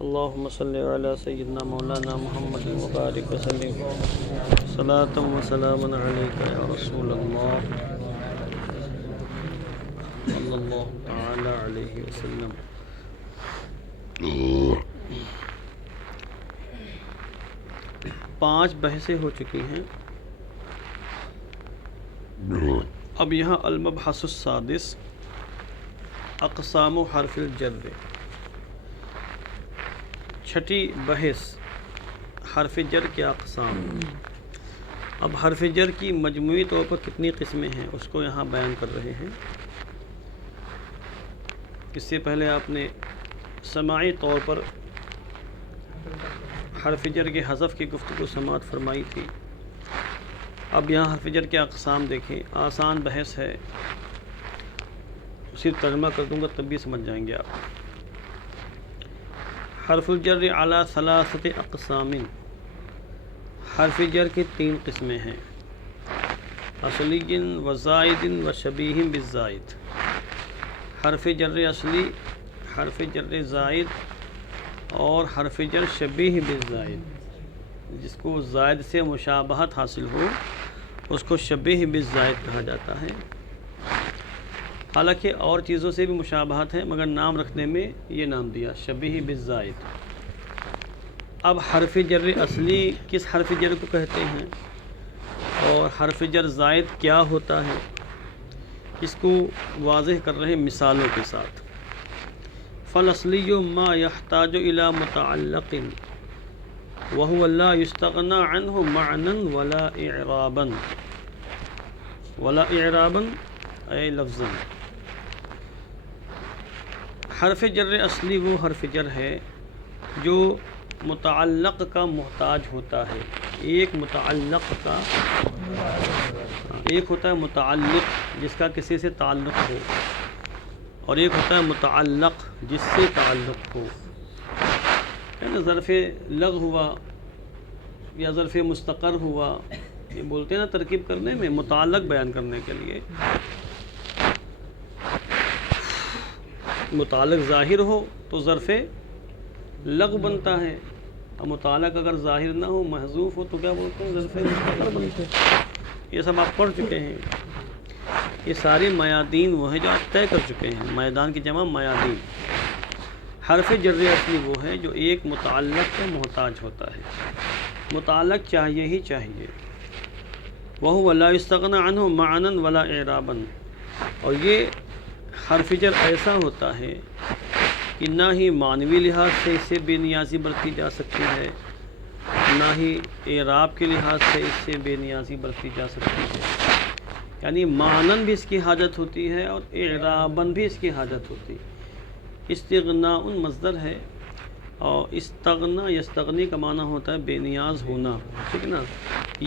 اللهم صل على سيدنا مولانا محمد وبارك وسلم صلاة وسلاما عليك يا رسول الله صلی اللہ تعالی علیہ وسلم۔ پانچ بحثیں ہو چکی ہیں، اب یہاں المبحث السادس اقسام حرف الجر، چھٹی بحث حرف جر کے اقسام۔ اب حرف جر کی مجموعی طور پر کتنی قسمیں ہیں اس کو یہاں بیان کر رہے ہیں۔ اس سے پہلے آپ نے سماعی طور پر حرف جر کے حذف کی گفتگو سماعت فرمائی تھی۔ اب یہاں حرف جر کے اقسام دیکھیں، آسان بحث ہے، صرف ترجمہ کر دوں گا تب بھی سمجھ جائیں گے آپ۔ حرف الجر علی ثلاثت اقسام، حرف جر کی تین قسمیں ہیں، اصلی و زائد و شبیہ بالزائد۔ حرف جر اصلی، حرف جر زائد اور حرف جر شبیہ بالزائد، جس کو زائد سے مشابہت حاصل ہو اس کو شبیہ بالزائد کہا جاتا ہے۔ حالانکہ اور چیزوں سے بھی مشابہت ہے مگر نام رکھنے میں یہ نام دیا شبیہ بالزائد۔ اب حرف جر اصلی کس حرف جر کو کہتے ہیں اور حرف جر زائد کیا ہوتا ہے، اس کو واضح کر رہے مثالوں کے ساتھ۔ فالاصلی ما یحتاج الی متعلق وهو لا یستغنی عنہ معنی ولا اعرابا، ولا اعرابا اے لفظا۔ حرف جر اصلی وہ حرف جر ہے جو متعلق کا محتاج ہوتا ہے۔ ایک متعلق کا، ایک ہوتا ہے متعلق جس کا کسی سے تعلق ہو، اور ایک ہوتا ہے متعلق جس سے تعلق ہو۔ یعنی ظرف لغ ہوا یا ظرف مستقر ہوا، یہ بولتے ہیں نا ترکیب کرنے میں متعلق بیان کرنے کے لیے۔ متعلق ظاہر ہو تو ظرف لغ بنتا ہے، اور متعلق اگر ظاہر نہ ہو محذوف ہو تو کیا بولتے ہیں، ظرف مستقر بنتے ہیں۔ یہ سب آپ پڑھ چکے ہیں، یہ سارے میادین وہ ہیں جو آپ طے کر چکے ہیں۔ میدان کی جمع میادین۔ حرف جر اصلی وہ ہے جو ایک متعلق کا محتاج ہوتا ہے، متعلق چاہیے ہی چاہیے۔ وَهُوَ لَا يُسْتَغْنَى عَنْهُ مَعْنًا وَلَا إِعْرَابًا، اور یہ حرف جر ایسا ہوتا ہے کہ نہ ہی معنوی لحاظ سے اس سے بے نیازی برتی جا سکتی ہے، نہ ہی اعراب کے لحاظ سے اس سے بے نیازی برتی جا سکتی ہے۔ یعنی معنن بھی اس کی حاجت ہوتی ہے اور اعراباً بھی اس کی حاجت ہوتی ہے۔ استغناء مصدر ہے، اور استغنا یستغنی کا معنی ہوتا ہے بے نیاز ہونا، ٹھیک نا۔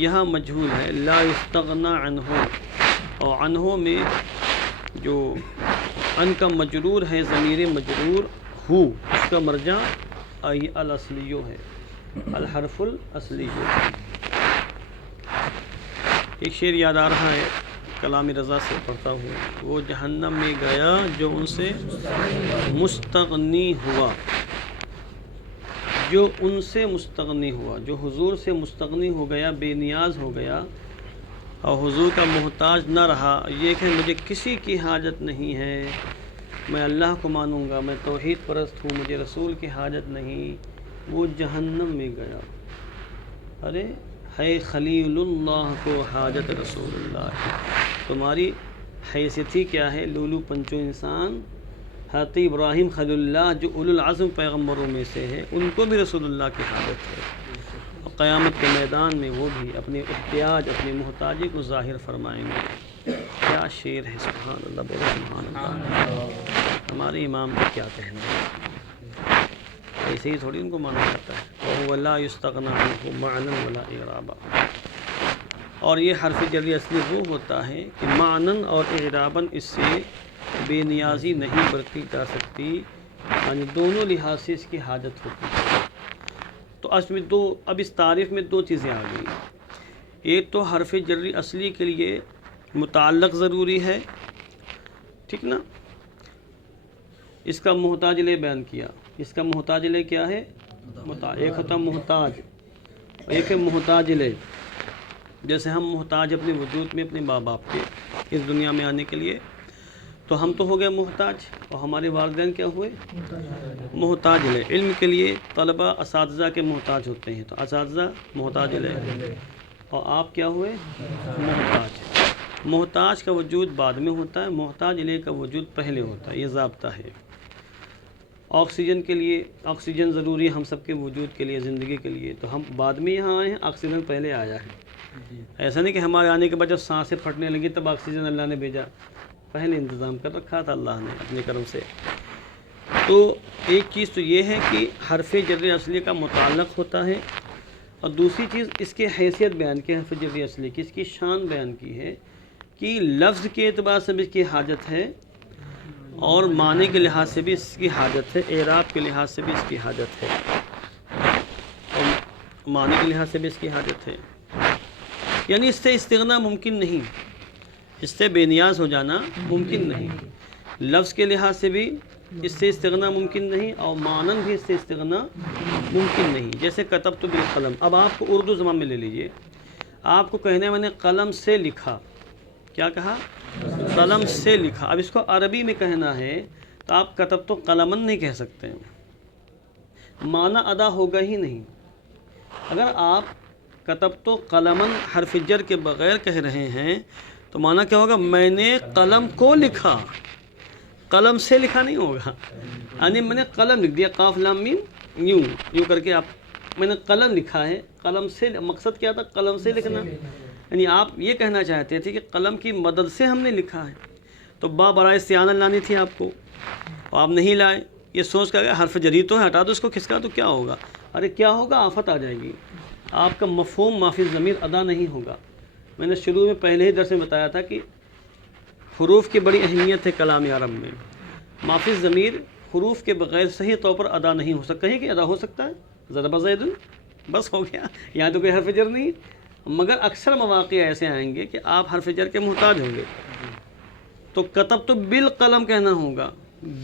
یہاں مجہول ہے لا یستغنا عنہ، اور عنہ میں جو ان کا مجرور ہے ضمیر مجرور ہو، اس کا مرجع الاصلیو ہے، الحرف الاصلیو۔ ایک شعر یاد آ رہا ہے کلام رضا سے پڑھتا ہوں، وہ جہنم میں گیا جو ان سے مستغنی ہوا، جو ان سے مستغنی ہوا، جو حضور سے مستغنی ہو گیا، بے نیاز ہو گیا اور حضور کا محتاج نہ رہا، یہ کہ مجھے کسی کی حاجت نہیں ہے، میں اللہ کو مانوں گا، میں توحید پرست ہوں، مجھے رسول کی حاجت نہیں، وہ جہنم میں گیا۔ ارے ہے خلیل اللہ کو حاجت رسول اللہ، تمہاری حیثیت ہی کیا ہے، لولو پنچو انسان حضرت ابراہیم خلیل اللہ جو اولو العزم پیغمبروں میں سے ہے، ان کو بھی رسول اللہ کی حاجت ہے، اور قیامت کے میدان میں وہ بھی اپنے احتیاج، اپنی محتاجی کو ظاہر فرمائیں گے۔ کیا شعر ہے، سبحان اللہ، بولو سبحان اللہ۔ ہمارے امام کا کیا کہنا ہے، ایسے ہی تھوڑی ان کو مانا جاتا ہے۔ وَهُوَ لَا يُسْتَغْنَى عَنْهُ مَعْنًا وَلَا إِعْرَابًا، اور یہ حرف جر اصلی وہ ہوتا ہے کہ معنن اور اعراباً اس سے بے نیازی نہیں برتی جا سکتی، یعنی دونوں لحاظ سے اس کی حاجت ہوتی ہے۔ تو اب اس تعریف میں دو چیزیں آ گئی، ایک تو حرف جر اصلی کے لیے متعلق ضروری ہے، ٹھیک نا، اس کا محتاج لے بیان کیا، اس کا محتاج لے کیا ہے؟ ایک ہوتا محتاج، ایک ہے محتاج لے. جیسے ہم محتاج اپنے وجود میں اپنے ماں باپ کے اس دنیا میں آنے کے لیے، تو ہم تو ہو گئے محتاج، اور ہمارے والدین کیا ہوئے؟ محتاج لے. علم کے لیے طلبہ اساتذہ کے محتاج ہوتے ہیں، تو اساتذہ محتاج لے، اور آپ کیا ہوئے؟ محتاج. محتاج کا وجود بعد میں ہوتا ہے، محتاج لے کا وجود پہلے ہوتا ہے. یہ ضابطہ ہے. آکسیجن کے لیے، آکسیجن ضروری ہے ہم سب کے وجود کے لیے، زندگی کے لیے، تو ہم بعد میں یہاں آئے ہیں، آکسیجن پہلے آیا ہے. ایسا نہیں کہ ہمارے آنے کے بعد جب سانسیں پھٹنے لگی تب آکسیجن اللہ نے بھیجا، پہلے انتظام کر رکھا تھا اللہ نے اپنے کرم سے. تو ایک چیز تو یہ ہے کہ حرف جر اصلی کا متعلق ہوتا ہے، اور دوسری چیز اس کی حیثیت بیان کی، حرف جر اصلی کی اس کی شان بیان کی ہے کہ لفظ کے اعتبار سے بھی اس کی حاجت ہے، اور معنی کے لحاظ سے بھی اس کی حاجت ہے، اعراب کے لحاظ سے بھی اس کی حاجت ہے، اور معنی کے لحاظ سے بھی اس کی حاجت ہے. یعنی اس سے استغنا ممکن نہیں، اس سے بے نیاز ہو جانا ممکن نہیں. لفظ کے لحاظ سے بھی اس سے استغنا ممکن نہیں، اور معنن بھی اس سے استغنا ممکن نہیں. جیسے کتبت بالقلم، اب آپ کو اردو زبان میں لے لیجئے، آپ کو کہنے میں نے قلم سے لکھا، کیا کہا؟ قلم سے لکھا. اب اس کو عربی میں کہنا ہے تو آپ کتبت قلمن نہیں کہہ سکتے، معنی ادا ہوگا ہی نہیں. اگر آپ کتبت قلمن حرف جر کے بغیر کہہ رہے ہیں تو معنی کیا ہوگا؟ میں نے قلم کو لکھا، قلم سے لکھا نہیں ہوگا. یعنی میں نے قلم لکھ دیا، قاف لام میم یوں کر کے، آپ میں نے قلم لکھا ہے، قلم سے مقصد کیا تھا؟ قلم سے لکھنا. یعنی آپ یہ کہنا چاہتے تھے کہ قلم کی مدد سے ہم نے لکھا ہے، تو برائے استعانہ لانی تھی آپ کو، آپ نہیں لائے. یہ سوچ کر حرف جری تو ہے، ہٹا دو اس کو، کھسکا تو کیا ہوگا؟ ارے کیا ہوگا؟ آفت آ جائے گی، آپ کا مفہوم مافی ضمیر ادا نہیں ہوگا. میں نے شروع میں پہلے ہی درس میں بتایا تھا کہ حروف کی بڑی اہمیت ہے کلام عرب میں. مافی ضمیر حروف کے بغیر صحیح طور پر ادا نہیں ہو سکتا. کہیں کہ ادا ہو سکتا ہے، ضرب زید بس ہو گیا، یہاں تو کوئی حرف جر نہیں. مگر اکثر مواقع ایسے آئیں گے کہ آپ حرف جر کے محتاج ہوں گے، تو کتب تو بالقلم کہنا ہوگا،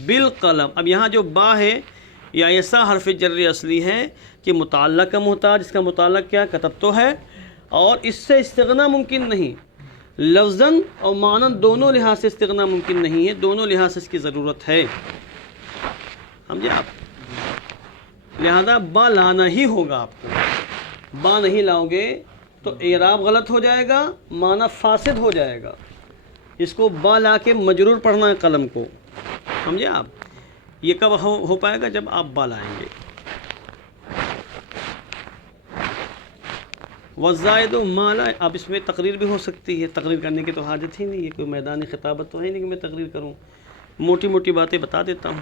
بالقلم. اب یہاں جو با ہے یا ایسا حرف جر اصلی ہے کہ متعلق کا محتاج، اس کا متعلق کیا؟ کتب تو ہے، اور اس سے استغنا ممکن نہیں. لفظاً اور معنن دونوں لحاظ سے استغنا ممکن نہیں ہے، دونوں لحاظ سے اس کی ضرورت ہے. سمجھے آپ؟ لہذا با لانا ہی ہوگا آپ کو. با نہیں لاؤ گے تو اعراب غلط ہو جائے گا، معنی فاسد ہو جائے گا. اس کو با لا کے مجرور پڑھنا ہے قلم کو. سمجھے آپ؟ یہ کب ہو پائے گا؟ جب آپ با لائیں گے. والزائد ما لا، اب اس میں تقریر بھی ہو سکتی ہے، تقریر کرنے کی تو حاجت ہی نہیں ہے، کوئی میدان خطابت تو ہے نہیں کہ میں تقریر کروں، موٹی موٹی باتیں بتا دیتا ہوں.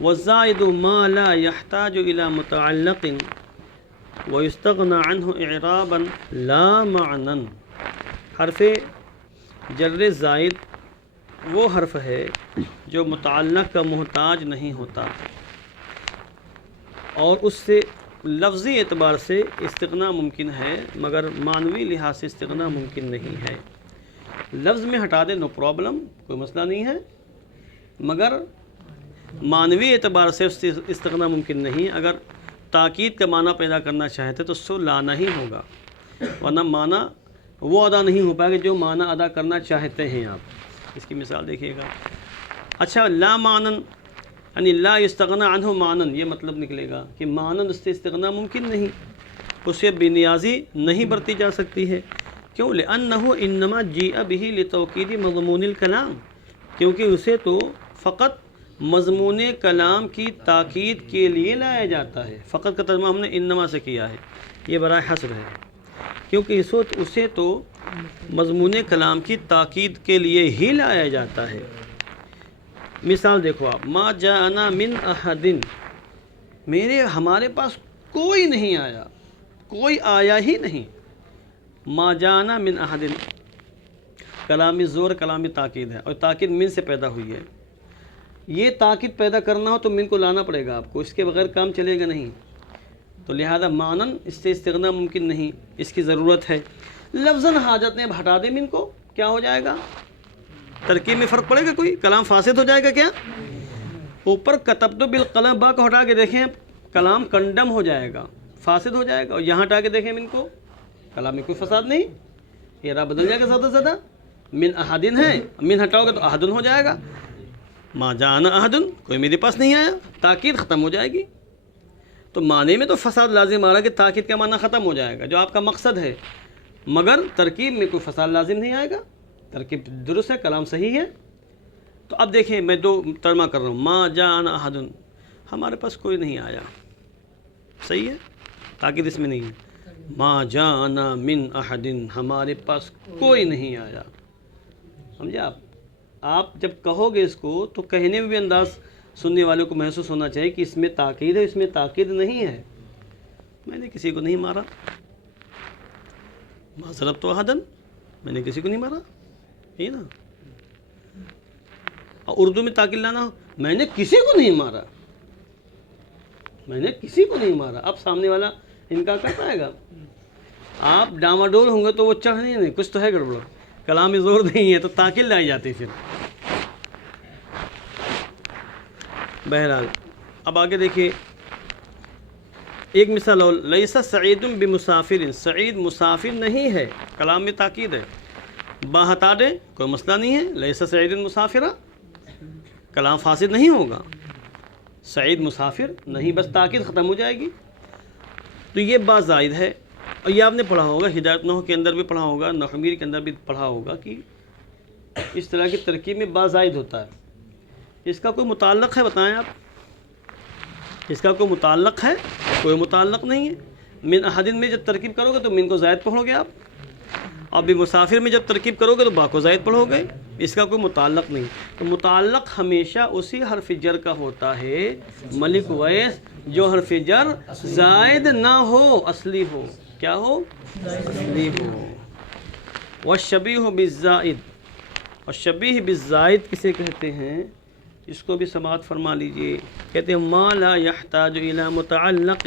والزائد ما لا يحتاج الى متعلق ويستغنى عنه اعرابا لا معنى. حرف جر زائد وہ حرف ہے جو متعلق کا محتاج نہیں ہوتا، اور اس سے لفظی اعتبار سے استغنا ممکن ہے، مگر معنوی لحاظ سے استغنا ممکن نہیں ہے. لفظ میں ہٹا دے، نو پرابلم، کوئی مسئلہ نہیں ہے، مگر معنوی اعتبار سے اس سے استغنا ممکن نہیں. اگر تاکید کا معنی پیدا کرنا چاہتے تو سو لانا ہی ہوگا، ورنہ معنی وہ ادا نہیں ہو پائے گا جو معنی ادا کرنا چاہتے ہیں آپ. اس کی مثال دیکھیے گا. اچھا، لا معنن یعنی لا یستغنا عنہ معنن، یہ مطلب نکلے گا کہ معنن اس سے استغنا ممکن نہیں، اس سے بے نیازی نہیں برتی جا سکتی ہے. کیوں؟ لأنه انما جیء به لتوکید مضمون الکلام، کیونکہ اسے تو فقط مضمون کلام کی تاکید کے لیے لایا جاتا ہے. فقط کا ترجمہ ہم نے انما سے کیا ہے، یہ برائے حصر ہے، کیونکہ اسے تو مضمون کلام کی تاکید کے لیے ہی لایا جاتا ہے. مثال دیکھو آپ، ما جاءنا من احد، ہمارے پاس کوئی نہیں آیا، کوئی آیا ہی نہیں. ما جاءنا من احد کلام زور، کلام تاکید ہے، اور تاکید من سے پیدا ہوئی ہے. یہ تاکید پیدا کرنا ہو تو من کو لانا پڑے گا آپ کو، اس کے بغیر کام چلے گا نہیں. تو لہذا معنن اس سے استغنا ممکن نہیں، اس کی ضرورت ہے. لفظاً حاجت نے ہٹا دے من کو، کیا ہو جائے گا؟ ترکیب میں فرق پڑے گا؟ کوئی کلام فاسد ہو جائے گا کیا؟ اوپر کتبت بالقلم با کو ہٹا کے دیکھیں کلام کنڈم ہو جائے گا، فاسد ہو جائے گا، اور یہاں ہٹا کے دیکھیں من کو، کلام میں کوئی فساد نہیں، اعراب بدل جائے گا زیادہ سے زیادہ. من احدن ہے، من ہٹاؤ گے تو احدن ہو جائے گا. ما جانا احدن، کوئی میرے پاس نہیں آیا، تاکید ختم ہو جائے گی. تو معنی میں تو فساد لازم آ رہا ہے کہ تاکید کا معنی ختم ہو جائے گا جو آپ کا مقصد ہے، مگر ترکیب میں کوئی فساد لازم نہیں آئے گا، ترکیب درست ہے، کلام صحیح ہے. تو اب دیکھیں میں دو ترجمہ کر رہا ہوں. ما جانا احدن، ہمارے پاس کوئی نہیں آیا، صحیح ہے، تاکید اس میں نہیں ہے. ما جانا من احدن، ہمارے پاس کوئی نہیں آیا. سمجھے آپ جب کہو گے اس کو تو کہنے میں بھی انداز سننے والوں کو محسوس ہونا چاہیے کہ اس میں تاکید ہے، اس میں تاکید نہیں ہے. میں نے کسی کو نہیں مارا، ما ضربت احدن، میں نے کسی کو نہیں مارا، یہ نا. اور اردو میں تاکید لانا، میں نے کسی کو نہیں مارا، میں نے کسی کو نہیں مارا. اب سامنے والا انکار کر پائے گا؟ آپ ڈاماڈول ہوں گے تو وہ چڑھ نہیں، کچھ تو ہے گڑبڑ، کلام میں زور نہیں ہے، تو تاکید لائی جاتی پھر. بہرحال اب آگے دیکھیے ایک مثال اور، لیس سعید بمسافر، سعید مسافر نہیں ہے، کلام میں تاکید ہے. با ہٹا دے کوئی مسئلہ نہیں ہے، لیس سعید مسافرہ، کلام فاسد نہیں ہوگا. سعید مسافر نہیں، بس تاکید ختم ہو جائے گی. تو یہ بات زائد ہے، اور یہ آپ نے پڑھا ہوگا، ہدایت نحو کے اندر بھی پڑھا ہوگا، نحویر کے اندر بھی پڑھا ہوگا کہ اس طرح کی ترکیب میں با زائد ہوتا ہے. اس کا کوئی متعلق ہے؟ بتائیں آپ، اس کا کوئی متعلق ہے؟ کوئی متعلق نہیں ہے. من احدن میں جب ترکیب کرو گے تو من کو زائد پڑھو گے آپ، اور بمسافر میں جب ترکیب کرو گے تو با کو زائد پڑھو گے. اس کا کوئی متعلق نہیں. تو متعلق ہمیشہ اسی حرف جر کا ہوتا ہے ملک ویس جو حرف جر زائد نہ ہو، اصلی ہو. کیا ہو؟ اصلی ہو. والشبیہ بالزائد، اور شبیہ بالزائد کسے کہتے ہیں؟ اس کو بھی سماعت فرما لیجئے. کہتے ہیں ما لا یحتاج الی متعلق،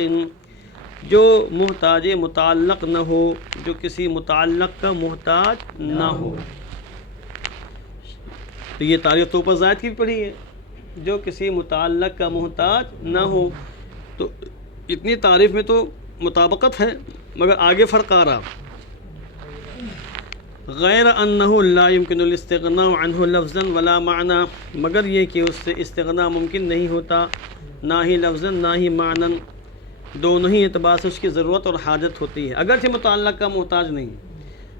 جو محتاج متعلق نہ ہو، جو کسی متعلق کا محتاج نہ ہو. تو یہ تعریف تو اوپر زائد کی بھی پڑھی ہے، جو کسی متعلق کا محتاج نہ ہو. تو اتنی تعریف میں تو مطابقت ہے، مگر آگے فرق آ رہا. غیر انہ لا يمكن الاستغناء عنہ لفظا ولا معنی، مگر یہ کہ اس سے استغناء ممکن نہیں ہوتا، نہ ہی لفظا نہ ہی معنی، دونوں ہی اعتبار سے اس کی ضرورت اور حاجت ہوتی ہے. اگرچہ متعلق کا محتاج نہیں،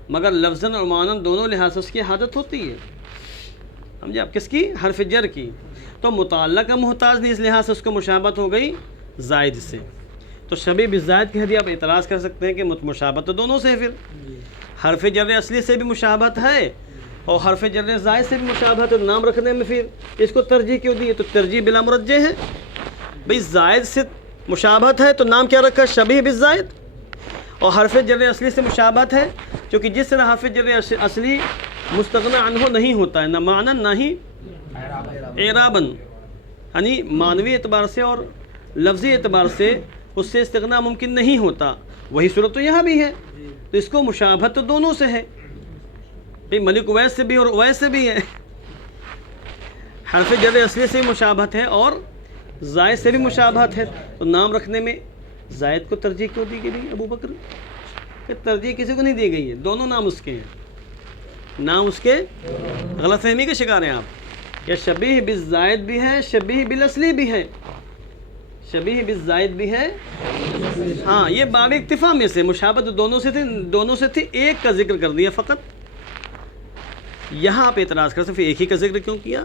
مگر لفظاً اور معنی دونوں لحاظ سے اس کی حاجت ہوتی ہے. سمجھے آپ؟ کس کی؟ حرف جر کی. تو متعلق کا محتاج نہیں، اس لحاظ سے اس کو مشابہت ہو گئی زائد سے. تو شبیہ بالزائد کہہ دیا. آپ اعتراض کر سکتے ہیں کہ مشابہت تو دونوں سے ہے، پھر حرف جر اصلی سے بھی مشابہت ہے اور حرف جر زائد سے بھی مشابہت ہے. نام رکھنے میں پھر اس کو ترجیح کیوں دی؟ تو ترجیح بلا مرجح ہے. بھئی زائد سے مشابہت ہے تو نام کیا رکھا؟ شبیہ بالزائد. اور حرف جر اصلی سے مشابہت ہے کیونکہ جس طرح حرف جر اصلی مستغنی عنہ نہیں ہوتا ہے، نہ معنی نہ ہی اعراباً، یعنی معنوی اعتبار سے اور لفظی اعتبار سے اس سے استغنا ممکن نہیں ہوتا. وہی صورت تو یہاں بھی ہے. تو اس کو مشابہت تو دونوں سے ہے، بھئی ملک اویس سے بھی اور اویس سے بھی ہے. حرف جر اصلی سے بھی مشابہت ہے اور زائد سے بھی مشابہت ہے. تو نام رکھنے میں زائد کو ترجیح کیوں دی گئی ابو بکر؟ کہ ترجیح کسی کو نہیں دی گئی ہے، دونوں نام اس کے ہیں. نام اس کے غلط فہمی کے شکار ہیں آپ. یا شبیہ بالزائد بھی ہے، شبیہ بالاصلی بھی ہے. شبیہ بالزائد بھی ہے، ہاں یہ باب اکتفا میں سے مشابہت دونوں سے تھی، ایک کا ذکر کر دیا فقط. یہاں آپ اعتراض کر سکتے ایک ہی کا ذکر کیوں کیا؟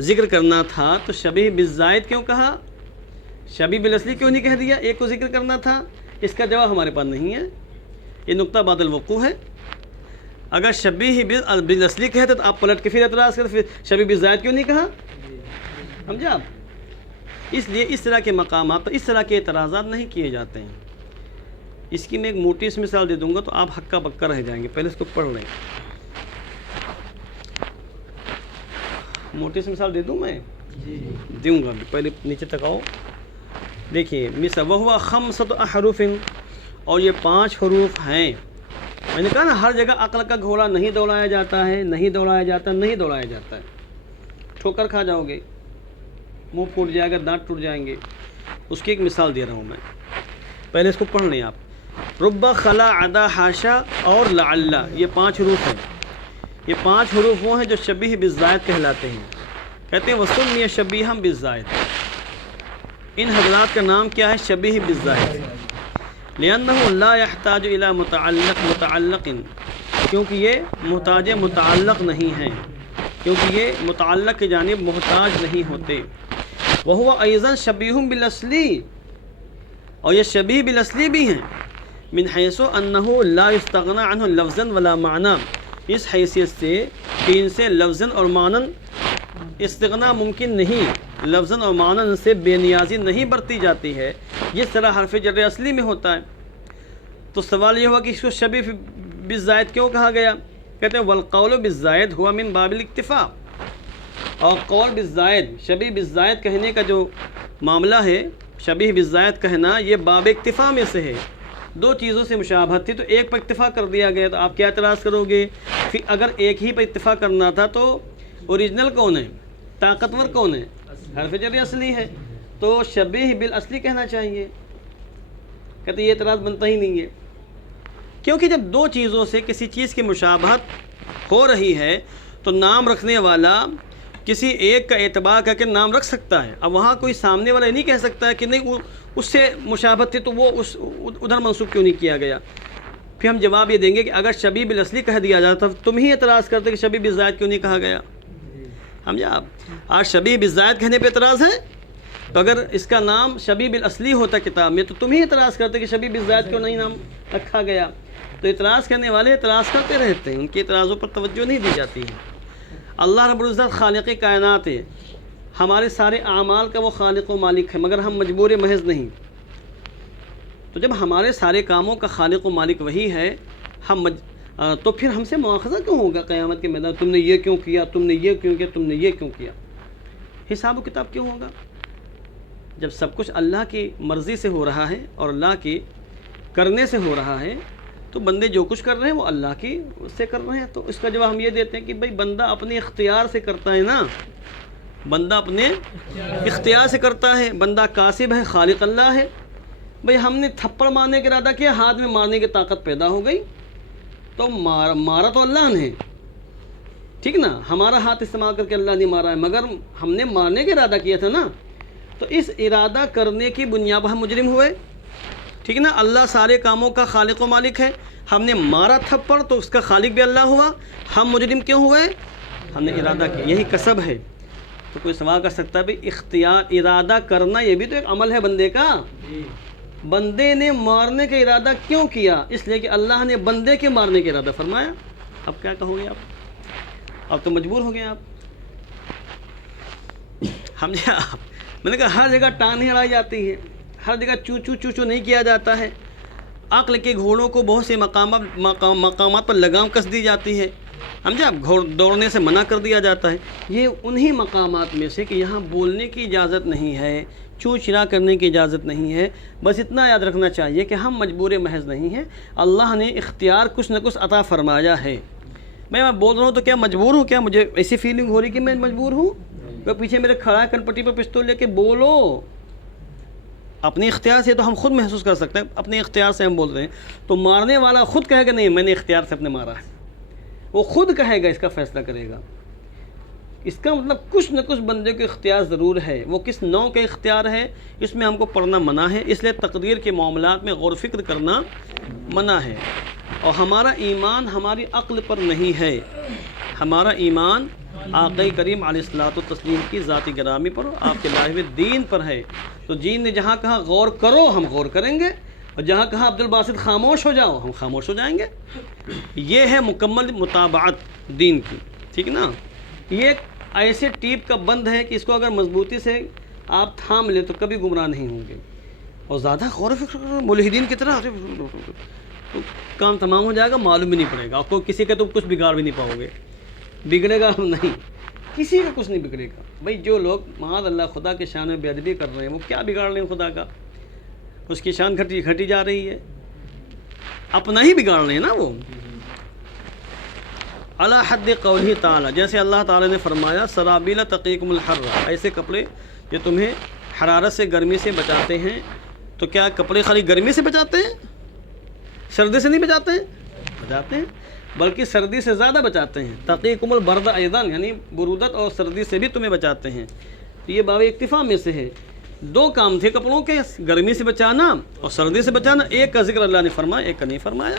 ذکر کرنا تھا تو شبیہ بالزائد کیوں کہا؟ شبیہ بالاصلی کیوں نہیں کہہ دیا؟ ایک کو ذکر کرنا تھا. اس کا جواب ہمارے پاس نہیں ہے، یہ نقطہ بعد الوقوع ہے. اگر شبیہ بالاصلی کہتے تو آپ پلٹ کے پھر اعتراض کرتے، پھر شبیہ بالزائد کیوں نہیں کہا؟ سمجھے آپ؟ اس لیے اس طرح کے مقامات پر اس طرح کے اعتراضات نہیں کیے جاتے ہیں. اس کی میں ایک موٹی سی مثال دے دوں گا تو آپ ہکا بکا رہ جائیں گے. پہلے اس کو پڑھ لیں. موٹی سی مثال دے دوں میں؟ دوں گا. پہلے نیچے تک آؤ. دیکھیے مثال وہو خمسۃ احرف، اور یہ 5 حروف ہیں. میں نے کہا نا ہر جگہ عقل کا گھوڑا نہیں دوڑایا جاتا ہے، نہیں دوڑایا جاتا، نہیں دوڑایا جاتا ہے، ٹھوکر کھا جاؤ گے. منہ پھوٹ جائے گا، دانت ٹوٹ جائیں گے. اس کی ایک مثال دے رہا ہوں میں، پہلے اس کو پڑھ لیں آپ. رب خلا عدا حاشا اور لعل، یہ 5 حروف ہیں. یہ 5 حروف وہ ہیں جو شبیہ بالزائد کہلاتے ہیں. کہتے ہیں وسمی شبیہم بالزائد، ان حضرات کا نام کیا ہے؟ شبیہ بالزائد. لأنه لا يحتاج الى متعلق، کیونکہ یہ محتاج متعلق نہیں ہیں، کیونکہ یہ متعلق کی جانب محتاج نہیں ہوتے. وهو ايضا شبیہ بالاصلی، اور یہ شبیہ بالاصلی بھی ہیں. من حیث انه لا يستغنى عنه لفظا ولا معنی، اس حیثیت سے کہ ان سے لفظاً اور معناً استغنا ممکن نہیں، لفظاً اور معناً سے بے نیازی نہیں برتی جاتی ہے جس طرح حرف جر اصلی میں ہوتا ہے. تو سوال یہ ہوا کہ اس کو شبیہ بالزائد کیوں کہا گیا؟ کہتے ہیں والقول بالزائد ہوا من باب الاکتفاء، اور قول بالزائد، شبیہ بالزائد کہنے کا جو معاملہ ہے، شبیہ بالزائد کہنا، یہ باب اکتفاء میں سے ہے. 2 چیزوں سے مشابہت تھی تو ایک پر اکتفا کر دیا گیا، تو آپ کیا اعتراض کرو گے؟ پھر اگر ایک ہی پر اکتفا کرنا تھا تو اوریجنل کون ہے، طاقتور کون ہے؟ حرف جر اصلی ہے، تو شبیہ بالاصلی کہنا چاہیے. کہتے یہ اعتراض بنتا ہی نہیں ہے، کیونکہ جب 2 چیزوں سے کسی چیز کی مشابہت ہو رہی ہے تو نام رکھنے والا کسی ایک کا اعتبار کر کے نام رکھ سکتا ہے. اب وہاں کوئی سامنے والا نہیں کہہ سکتا ہے کہ نہیں اس سے مشابہت تھی تو وہ ادھر منسوب کیوں نہیں کیا گیا. پھر ہم جواب یہ دیں گے کہ اگر شبیہ بالاصلی کہہ دیا جاتا تو تم ہی اعتراض کرتے کہ شبیہ بالزائد کیوں نہیں کہا گیا. سمجھا آپ؟ آج شبیہ بالزائد کہنے پہ اعتراض ہے، تو اگر اس کا نام شبیہ بالاصلی ہوتا کتاب میں تو تم ہی اعتراض کرتے کہ شبیہ بالزائد کیوں نہیں نام رکھا گیا. تو اعتراض کرنے والے اعتراض کرتے رہتے ہیں، ان کے اعتراضوں پر توجہ نہیں دی جاتی ہے. اللہ رب العزت خالق کائنات ہے، ہمارے سارے اعمال کا وہ خالق و مالک ہے، مگر ہم مجبور محض نہیں. تو جب ہمارے سارے کاموں کا خالق و مالک وہی ہے، تو پھر ہم سے مواخذہ کیوں ہوگا قیامت کے میدان؟ تم نے یہ کیوں کیا، تم نے یہ کیوں کیا، تم نے یہ کیوں کیا؟ حساب و کتاب کیوں ہوگا؟ جب سب کچھ اللہ کی مرضی سے ہو رہا ہے اور اللہ کی کرنے سے ہو رہا ہے، تو بندے جو کچھ کر رہے ہیں وہ اللہ کی سے کر رہے ہیں. تو اس کا جواب ہم یہ دیتے ہیں کہ بھائی بندہ اپنے اختیار سے کرتا ہے نا، بندہ اپنے اختیار سے کرتا ہے، بندہ کاسب ہے، خالق اللہ ہے. بھائی ہم نے تھپڑ مارنے کا ارادہ کیا، ہاتھ میں مارنے کی طاقت پیدا ہو گئی، تو مارا تو اللہ نے، ٹھیک نا، ہمارا ہاتھ استعمال کر کے اللہ نے مارا ہے، مگر ہم نے مارنے کا ارادہ کیا تھا نا. تو اس ارادہ کرنے کی بنیاد پر ہم مجرم ہوئے، ٹھیک نا. اللہ سارے کاموں کا خالق و مالک ہے، ہم نے مارا تھپڑ تو اس کا خالق بھی اللہ ہوا، ہم مجرم کیوں ہوئے؟ ہم نے ارادہ کیا، یہی کسب ہے. تو کوئی سوال کر سکتا ہے بھائی اختیار ارادہ کرنا یہ بھی تو ایک عمل ہے بندے کا. بندے نے مارنے کا ارادہ کیوں کیا؟ اس لیے کہ اللہ نے بندے کے مارنے کا ارادہ فرمایا. اب کیا کہو گے آپ؟ اب تو مجبور ہو گئے آپ. سمجھے آپ؟ میں نے کہا ہر جگہ ٹانگ نہیں اڑائی جاتی ہے، ہر جگہ چو چو چو چو نہیں کیا جاتا ہے. عقل کے گھوڑوں کو بہت سے مقامات پر لگام کس دی جاتی ہے، سمجھے آپ؟ دوڑنے سے منع کر دیا جاتا ہے. یہ انہی مقامات میں سے کہ یہاں بولنے کی اجازت نہیں ہے، چوں چرا کرنے کی اجازت نہیں ہے. بس اتنا یاد رکھنا چاہیے کہ ہم مجبور محض نہیں ہیں، اللہ نے اختیار کچھ نہ کچھ عطا فرمایا ہے. میں بول رہا ہوں تو کیا مجبور ہوں؟ کیا مجھے ایسی فیلنگ ہو رہی کہ میں مجبور ہوں؟ وہ پیچھے میرے کھڑا ہے کن پٹی پر پستول لے کے بولو. اپنے اختیار سے تو ہم خود محسوس کر سکتے ہیں، اپنے اختیار سے ہم بول رہے ہیں. تو مارنے والا خود کہے گا نہیں میں نے اختیار سے اپنے مارا ہے، وہ خود کہے گا، اس کا فیصلہ کرے گا. اس کا مطلب کچھ نہ کچھ بندے کو اختیار ضرور ہے. وہ کس نوع کا اختیار ہے اس میں ہم کو پڑھنا منع ہے، اس لیے تقدیر کے معاملات میں غور و فکر کرنا منع ہے. اور ہمارا ایمان ہماری عقل پر نہیں ہے، ہمارا ایمان آقا کریم علیہ الصلوۃ والتسلیم کی ذاتی گرامی پر، آپ کے لائے ہوئے دین پر ہے. تو جین نے جہاں کہا غور کرو ہم غور کریں گے، اور جہاں کہا عبدالباسط خاموش ہو جاؤ ہم خاموش ہو جائیں گے. یہ ہے مکمل مطابعت دین کی، ٹھیک نا. یہ ایک ایسے ٹیپ کا بند ہے کہ اس کو اگر مضبوطی سے آپ تھام لیں تو کبھی گمراہ نہیں ہوں گے. اور زیادہ غور و فکر ملحدین کی طرح تو کام تمام ہو جائے گا، معلوم بھی نہیں پڑے گا آپ کو، کسی کا تو کچھ بگاڑ بھی نہیں پاؤ گے. بگڑے گا نہیں، کسی کا کچھ نہیں بگڑے گا. بھائی جو لوگ معاذ اللہ خدا کے شان میں بے ادبی کر رہے ہیں وہ کیا بگاڑ رہے ہیں خدا کا؟ اس کی شان گھٹی جا رہی ہے، اپنا ہی بگاڑ رہے ہیں نا وہ. علی حد قولہ تعالی، جیسے اللہ تعالی نے فرمایا سرابیل تقیکم الحر، ایسے کپڑے یہ تمہیں حرارت سے گرمی سے بچاتے ہیں. تو کیا کپڑے خالی گرمی سے بچاتے ہیں؟ سردی سے نہیں بچاتے ہیں؟ بچاتے ہیں، بلکہ سردی سے زیادہ بچاتے ہیں. تقیکم البرد ایضا، یعنی برودت اور سردی سے بھی تمہیں بچاتے ہیں. تو یہ باب اکتفا میں سے ہے. دو کام تھے کپڑوں کے، گرمی سے بچانا اور سردی سے بچانا. ایک کا ذکر اللہ نے فرمایا، ایک کا نہیں فرمایا.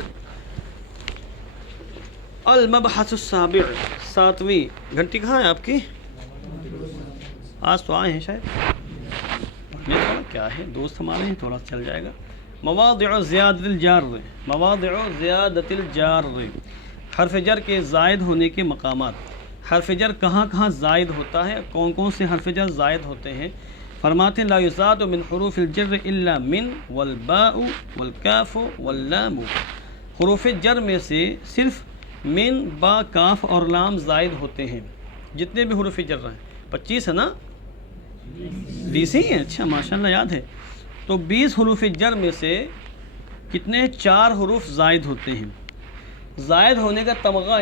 المبحث السابع، 7ویں گھنٹی کہاں ہے آپ کی؟ آج تو آئے ہیں شاید، یہ تھوڑا کیا ہے دوست ہمارے ہیں، تھوڑا چل جائے گا. مواضع زیادت الجار، مواضع زیادت الجار، حرف جر کے زائد ہونے کے مقامات. حرف جر کہاں کہاں زائد ہوتا ہے، کون کون سے حرف جر زائد ہوتے ہیں؟ فرماتے ہیں لا یزاد من حروف الجر الا من والباء والکاف واللام. حروف جر میں سے صرف من، با، کاف اور لام زائد ہوتے ہیں. جتنے بھی حروف جر ہیں 25 ہے نا، 20 ہی ہیں. اچھا ماشاءاللہ یاد ہے. تو 20 حروف جر میں سے کتنے؟ 4 حروف زائد ہوتے ہیں. زائد ہونے کا تمغہ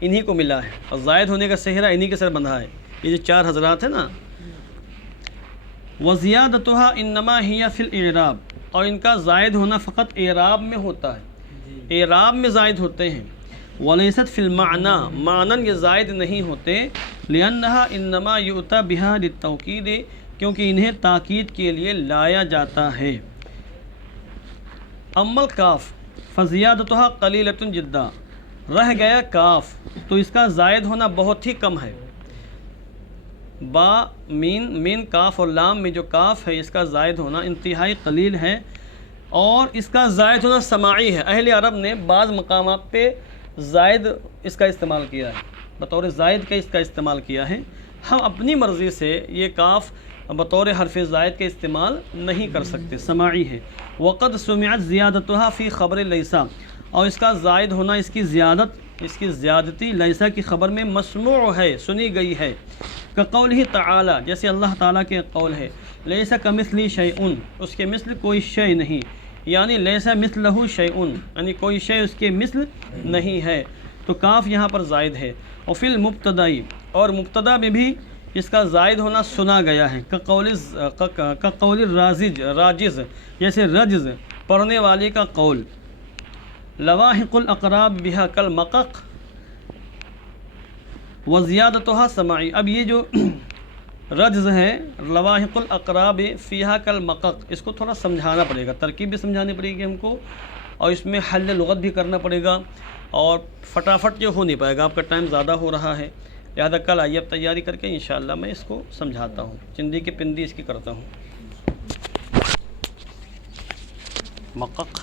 انہی کو ملا ہے، اور زائد ہونے کا صحرا انہی کے سر بندھا ہے. یہ جو 4 حضرات ہیں نا. وزیادتها انما ہی فی الاعراب، اور ان کا زائد ہونا فقط اعراب میں ہوتا ہے، اعراب میں زائد ہوتے ہیں. ولیست فی المعنی، معنن یہ زائد نہیں ہوتے. لانہا انما یؤتی بہا للتوکید، کیونکہ انہیں تاکید کے لیے لایا جاتا ہے. اما الکاف فزیادتها قلیلۃ جدا، رہ گیا کاف تو اس کا زائد ہونا بہت ہی کم ہے. با، مین، کاف اور لام میں جو کاف ہے اس کا زائد ہونا انتہائی قلیل ہے، اور اس کا زائد ہونا سماعی ہے. اہل عرب نے بعض مقامات پہ زائد اس کا استعمال کیا ہے، بطور زائد کا اس کا استعمال کیا ہے. ہم اپنی مرضی سے یہ کاف بطور حرف زائد کے استعمال نہیں کر سکتے، سماعی ہے. وقد سمعت زیادتها فی خبر لیسا، اور اس کا زائد ہونا، اس کی زیادتی لیسا کی خبر میں مسموع ہے، سنی گئی ہے. کقولہ تعالی، جیسے اللہ تعالیٰ کے قول ہے لیسا کمثلہ شیء، اس کے مثل کوئی شے نہیں، یعنی لیسا مثلہ شیء، یعنی کوئی شے اس کے مثل نہیں ہے. تو کاف یہاں پر زائد ہے. اور فی المبتدائی، اور مبتدا میں بھی اس کا زائد ہونا سنا گیا ہے. کقول راجز، جیسے رجز پڑھنے والے کا قول. لواحق الاقراب بہا کالمقق وزیادتها سماعی. اب یہ جو رجز ہے لواحق الاقراب فیہا کالمقق، اس کو تھوڑا سمجھانا پڑے گا، ترکیب بھی سمجھانی پڑے گی ہم کو، اور اس میں حل لغت بھی کرنا پڑے گا، اور فٹافٹ جو ہو نہیں پائے گا، آپ کا ٹائم زیادہ ہو رہا ہے. لہٰذا کل آئیے اب تیاری کر کے انشاءاللہ میں اس کو سمجھاتا ہوں، چندی کی پندی اس کی کرتا ہوں. مقق